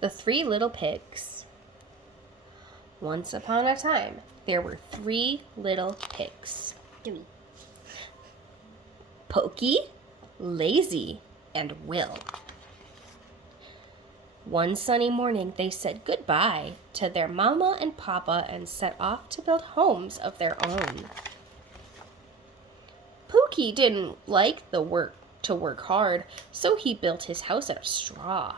The Three Little Pigs. Once upon a time, there were 3 little pigs. Pokey, Lazy, and Will. One sunny morning, they said goodbye to their mama and papa and set off to build homes of their own. Pokey didn't like to work hard, so he built his house out of straw.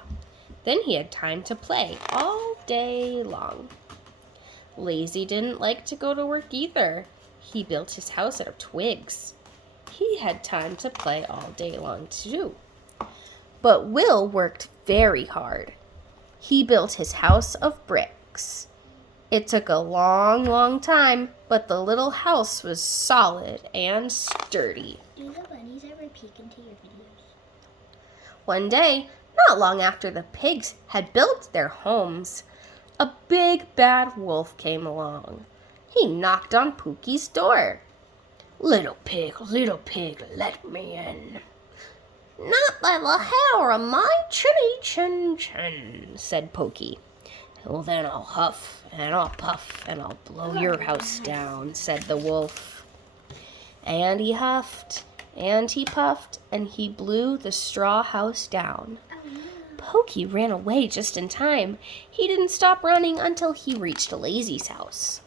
Then he had time to play all day long. Lazy didn't like to go to work either. He built his house out of twigs. He had time to play all day long too. But Will worked very hard. He built his house of bricks. It took a long, long time, but the little house was solid and sturdy. Do the bunnies ever peek into your videos? One day, not long after the pigs had built their homes, a big bad wolf came along. He knocked on Pokey's door. Little pig, let me in." "Not by the hair of my chinny chin chin," said Pokey. "Well, then I'll huff and I'll puff and I'll blow your house down," said the wolf. And he huffed and he puffed and he blew the straw house down. Pokey ran away just in time. He didn't stop running until he reached Lazy's house.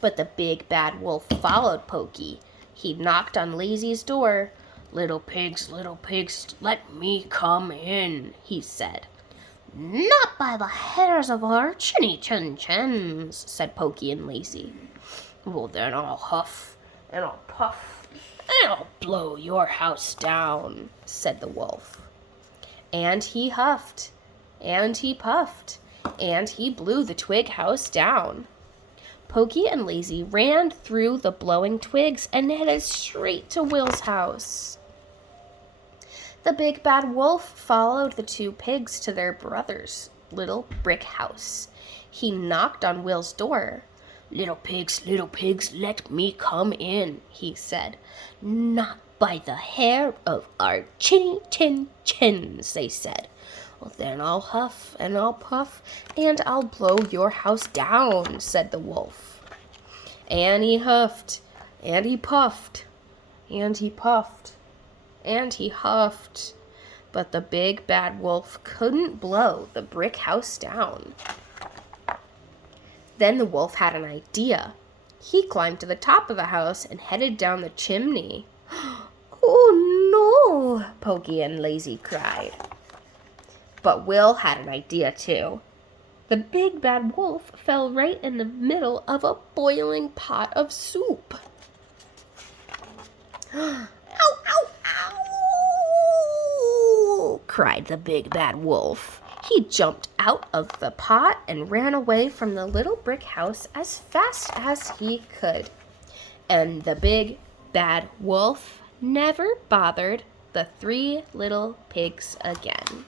But the big bad wolf followed Pokey. He knocked on Lazy's door. Little pigs, let me come in," he said. "Not by the hairs of our chinny chin chins," said Pokey and Lazy. "Well, then I'll huff and I'll puff and I'll blow your house down," said the wolf. And he huffed and he puffed and he blew the twig house down. Pokey and Lazy ran through the blowing twigs and headed straight to Will's house. The big bad wolf followed the 2 pigs to their brother's little brick house. He knocked on Will's door. Little pigs, let me come in," he said. "Not by the hair of our chinny chin chins," they said. "Well, then I'll huff and I'll puff and I'll blow your house down," said the wolf. And he huffed and he puffed and he puffed and he huffed, but the big bad wolf couldn't blow the brick house down. Then the wolf had an idea. He climbed to the top of the house and headed down the chimney. "Oh no!" Pokey and Lazy cried. But Will had an idea too. The big bad wolf fell right in the middle of a boiling pot of soup. "Ow, ow, ow!" cried the big bad wolf. He jumped out of the pot and ran away from the little brick house as fast as he could. And the big bad wolf never bothered the 3 little pigs again.